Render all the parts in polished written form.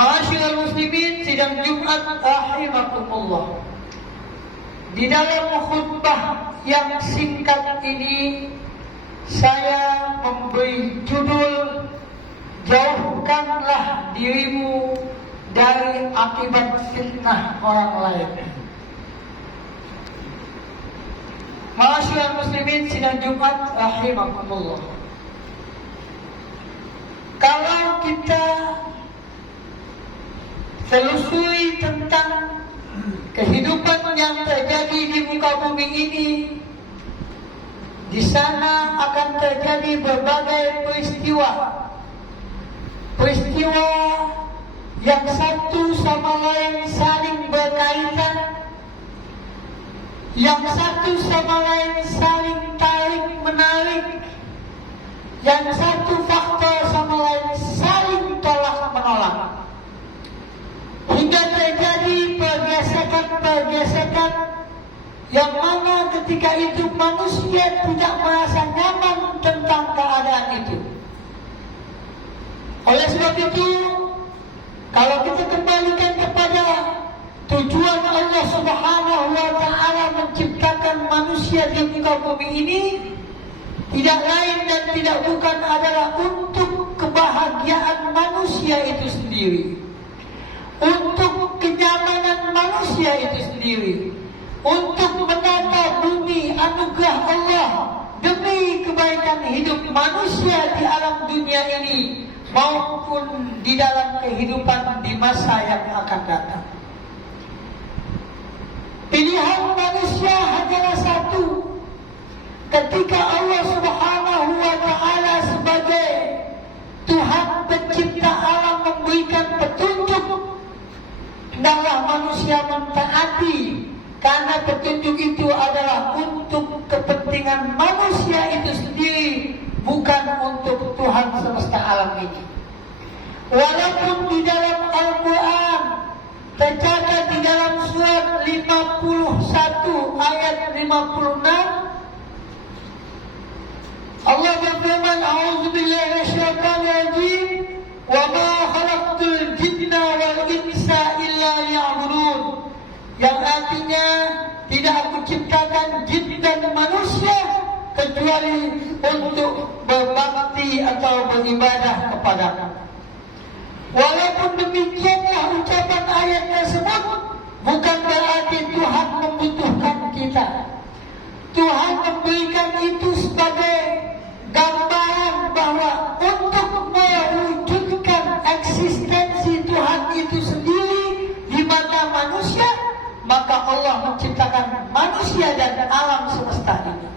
Ma'asyiral muslimin, sidang Jumat rahimakumullah. Di dalam khutbah yang singkat ini saya memberi judul "Jauhkanlah dirimu dari akibat fitnah orang lain". Ma'asyiral muslimin, sidang Jumat rahimakumullah. Kalau kita telusuri tentang kehidupan yang terjadi di muka bumi ini, di sana akan terjadi berbagai peristiwa yang satu sama lain saling berkaitan, yang satu sama lain saling tarik menarik, yang satu faktor sama lain saling tolak menolak, hingga terjadi pergesekan yang mana ketika itu manusia tidak merasa nyaman tentang keadaan itu. Oleh sebab itu, kalau kita kembalikan kepada tujuan Allah Subhanahu wa Ta'ala menciptakan manusia di muka bumi ini, tidak lain dan tidak bukan adalah untuk kebahagiaan manusia itu sendiri, untuk kenyamanan manusia itu sendiri, untuk menata bumi anugerah Allah demi kebaikan hidup manusia di alam dunia ini maupun di dalam kehidupan di masa yang akan datang. Pilihan manusia hanyalah satu. Ketika Allah Subhanahu wa Ta'ala sebagai Tuhan pencipta alam memberikan petunjuk, hendaklah manusia mentaati, karena petunjuk itu adalah untuk kepentingan manusia itu sendiri, bukan untuk Tuhan semesta alam ini. Walaupun di dalam Al-Quran tercatat di dalam surat 51 ayat 56, Allah berfirman, "A'udzubillahi minasyaitonir rajim, wa ma khalaqtul jinna wal insa illa liya'budun", yang artinya tidak aku ciptakan jin dan manusia kecuali untuk berbakti atau beribadah kepadaku. Walaupun demikianlah ucapan ayat tersebut bukan berarti Tuhan membutuhkan kita. Tuhan memberikan itu sebagai gambaran bahwa untuk mewujudkan eksistensi Tuhan itu sendiri di mata manusia, maka Allah menciptakan manusia dan alam semesta ini.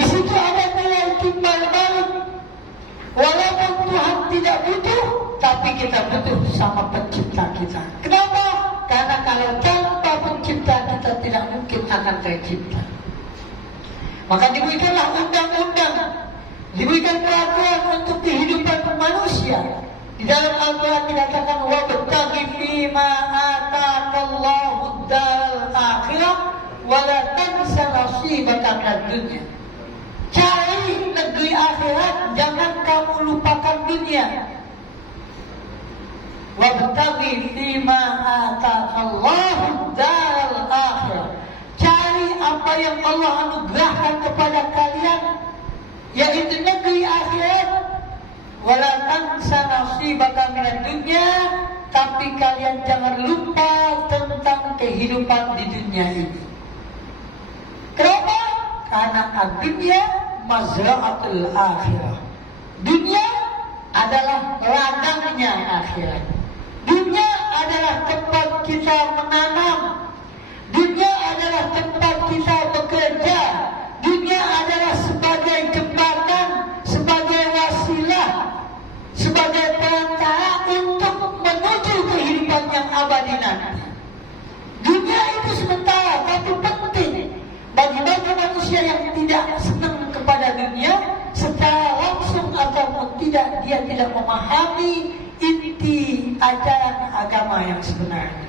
Di situ ada nilai timbal balik. Walaupun Tuhan tidak butuh, tapi kita butuh sama pencipta kita. Kenapa? Karena kalau tanpa pencipta kita tidak mungkin akan tercipta. Maka diberikanlah undang-undang, diberikan peraturan untuk kehidupan manusia. Di dalam Al-Quran dikatakan, "Wabtaghi fima ataakallahu ad-daral akhirah wa la tansa nasibaka minad dunya." Cari negeri akhirat, jangan kamu lupakan dunia. Wabtaghi fima ataakallahu ad-daral akhirah. Cari apa yang Allah anugerahkan kepada kalian, yaitu negeri akhirat. Wala tansa nasibaka minad dunya, tapi kalian jangan lupa tentang kehidupan di dunia ini. Kenapa? Karena dunia mazra'atul akhirah. Dunia adalah ladangnya akhirat. Dunia adalah tempat kita menanam. Dunia adalah tempat kita bekerja. Dunia adalah sebagai jembatan, sebagai wasilah, sebagai perantara untuk menuju kehidupan yang abadi nanti. Dunia itu sementara, tapi penting bagi manusia yang tidak senang kepada dunia secara langsung ataupun tidak, dia tidak memahami inti ajaran agama yang sebenarnya.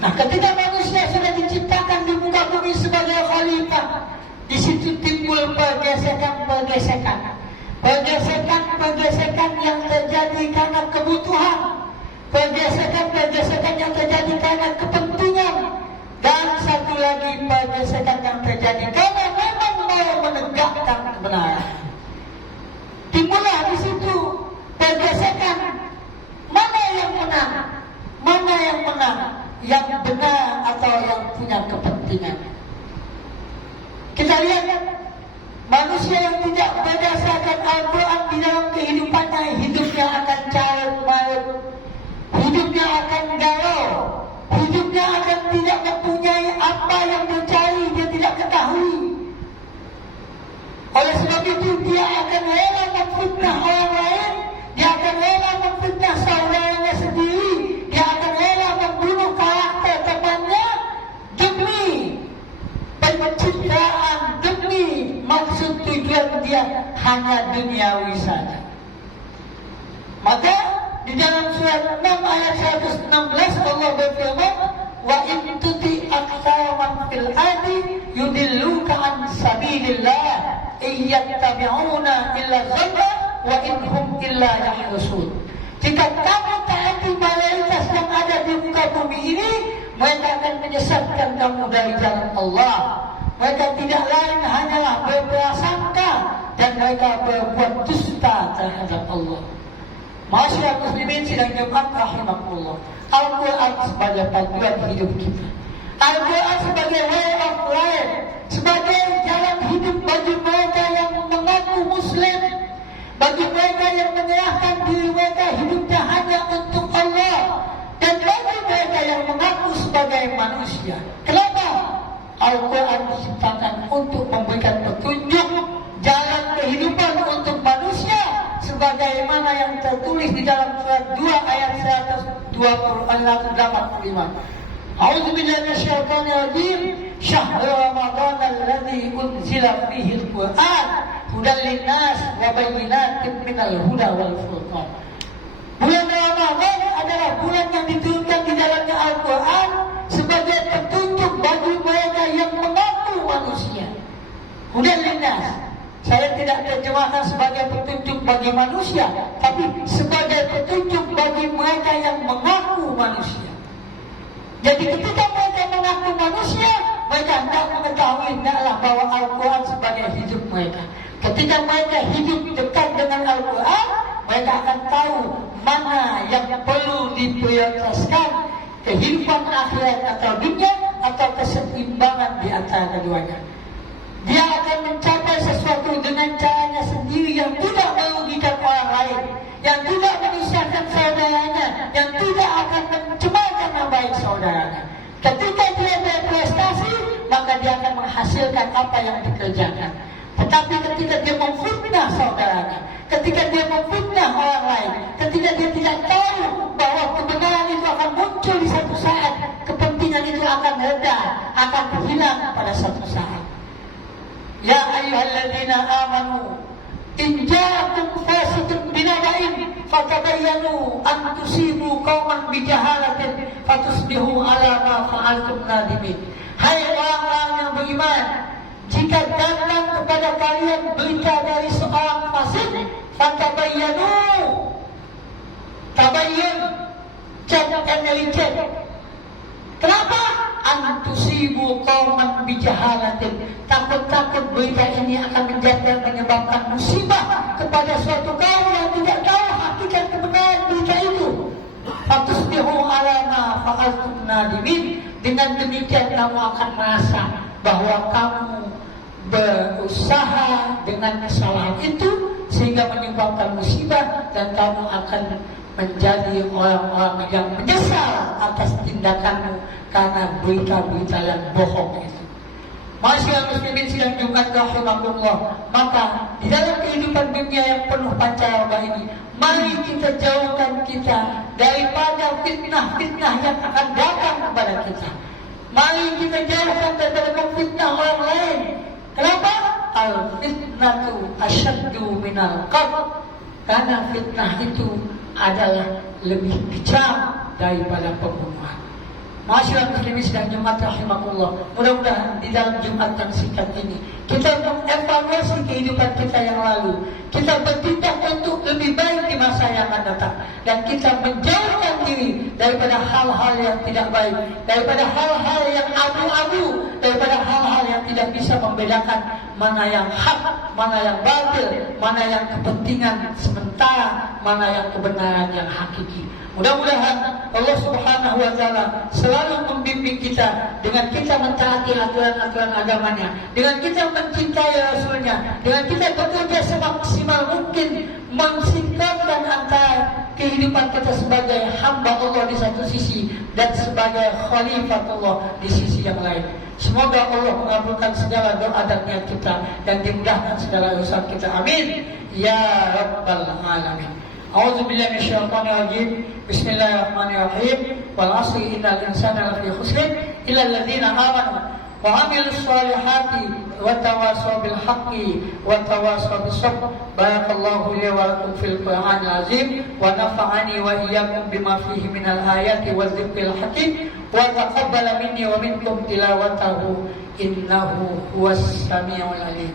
Nah, ketika manusia sudah diciptakan di muka bumi sebagai khalifah, di situ timbul pergesekan yang terjadi pergesekan yang terjadi karena kepentingan. Dan satu lagi pergesekan yang terjadi karena memang mau menegakkan kebenaran. Timbullah di situ pergesekan. Mana yang menang? Mana yang menang? Yang benar atau yang punya kepentingan? Kita lihat manusia yang tidak berdasarkan Al-Quran di dalam kehidupannya, hidupnya akan carut marut, hidupnya akan galau, hidupnya akan tidak mempunyai apa yang dicari, dia tidak ketahui. Oleh sebab itu dia akan rela memfitnah orang lain, dia akan rela memfitnah saudaranya sendiri, dia akan rela membunuh karakter temannya demi pencitraan, demi maksud tujuan dia hanya duniawi saja. Maka di dalam surat 6 ayat 116 Allah berfirman, wa in tuti aktsara man fil ardi yudilluka an sabilillah iyattabi'una illa dhanna wa in hum illa yahrusun. Jika kamu taati mayoritas yang ada di muka bumi ini, mereka akan menyesatkan kamu dari jalan Allah. Mereka tidak lain hanyalah berprasangka dan mereka berbuat dusta terhadap Allah. Masyarakat muslimin sidang Jumat rahimakumullah. Al-Quran sebagai panduan hidup kita. Al-Quran sebagai way of life, sebagai jalan hidup bagi mereka yang mengaku muslim, bagi mereka yang menyerahkan diri mereka hidupnya hanya untuk Allah, dan bagi mereka yang mengaku sebagai manusia. Kenapa? Al-Quran diciptakan untuk memberikan petunjuk jalan kehidupan untuk manusia, sebagaimana yang tertulis di dalam surat 2 ayat 185. A'udzubillahi minasyaitonir rajim. Syahrul Ramadan alladzi unzila fihi al-Qur'an hudan lin-nas wa bayyinatin minal huda wal furqan. Bulan Ramadan adalah bulan yang diturunkan di dalamnya Al-Quran sebagai petunjuk bagi mereka yang mengaku manusia. Hudan lin-nas. Saya tidak terjemahkan sebagai petunjuk bagi manusia, tapi sebagai petunjuk bagi mereka yang mengaku manusia. Jadi ketika mereka mengaku manusia, mereka tidak mengetahui tidaklah bahwa Al-Quran sebagai hidup mereka. Ketika mereka hidup dekat dengan Al-Quran, mereka akan tahu mana yang perlu diprioritaskan, kehidupan akhirat atau dunia, atau keseimbangan di antara keduanya. Dia akan mencapai sesuatu dengan caranya sendiri yang tidak merugikan orang lain, yang tidak menyusahkan saudaranya, yang tidak akan mencemarkan nama baik saudaranya. Ketika dia berprestasi, maka dia akan menghasilkan apa yang dikerjakan. Tetapi ketika dia memfitnah saudaranya, ketika dia memfitnah orang lain, ketika dia tidak tahu bahwa kebenaran itu akan muncul di satu saat, kepentingan itu akan reda, akan hilang pada satu saat. Ya ayyuhalladzina amanu in ja'akum fasiqun binaba'in fatabayyanu an tusibu qauman bijahalatin fatusbihu ala ma fa'altum nadimin. Hai orang-orang yang beriman, jika datang kepada kalian berita dari seorang fasik, fatabayyanu, tabayyun, cek and recheck. Kenapa? Antusibu qauman bijahalatin. Takut-takut berita ini akan menyebabkan musibah kepada suatu kaum yang tidak tahu hakikat kebenaran berita itu. Fatusbihu ala ma fa'altum nadimin. Dengan demikian kamu akan merasa bahwa kamu berusaha dengan kesalahan itu sehingga menyebabkan musibah, dan kamu akan menjadi orang-orang yang menyesal atas tindakanmu karena berita-berita yang bohong itu. Masyaallah muslimin sidang Jumat rahimakumullah. Maka di dalam kehidupan dunia yang penuh pancaroba ini, mari kita jauhkan kita daripada fitnah-fitnah yang akan datang kepada kita. Mari kita jauhkan daripada memfitnah orang lain. Kenapa? Al-fitnatu asyaddu minal qatl. Karena fitnah itu adalah lebih kejam daripada pembunuhan. Masyarakat muslimin dan Jumat rahimakumullah. Mudah-mudahan di dalam Jumat yang singkat ini kita mengevaluasi kehidupan kita yang lalu. Kita bertindak untuk lebih baik di masa yang akan datang, dan kita menjauhkan diri daripada hal-hal yang tidak baik, daripada hal-hal yang abu-abu, daripada hal-hal yang tidak bisa membedakan mana yang hak, mana yang batil, mana yang kepentingan sementara, mana yang kebenaran yang hakiki. Mudah-mudahan Allah Subhanahu wa Ta'ala selalu membimbing kita dengan kita mentaati aturan-aturan agamanya, dengan kita mencintai Rasulnya, dengan kita bekerja semaksimal mungkin mensinkronkan antara kehidupan kita sebagai hamba Allah di satu sisi dan sebagai khalifatullah di sisi yang lain. Semoga Allah mengabulkan segala doa dan niat kita dan dimudahkan segala urusan kita. Amin ya rabbal alamin. A'udzu billahi minasyaitonir rajim. Bismillahirrahmanirrahim. Wal 'asri innal insana lafi khusr illa alladziina aamanu wa 'amilus shalihati wa tawassaw bil haqqi wa tawassaw bis sabr. Barakallahu li wa lakum fil Qur'anil 'azim wa nafa'ani wa iyyakum bima fihi minal ayati wa dzikril hakim wa taqabbala minni wa minkum tilawatahu innahu huwas samiul 'alim.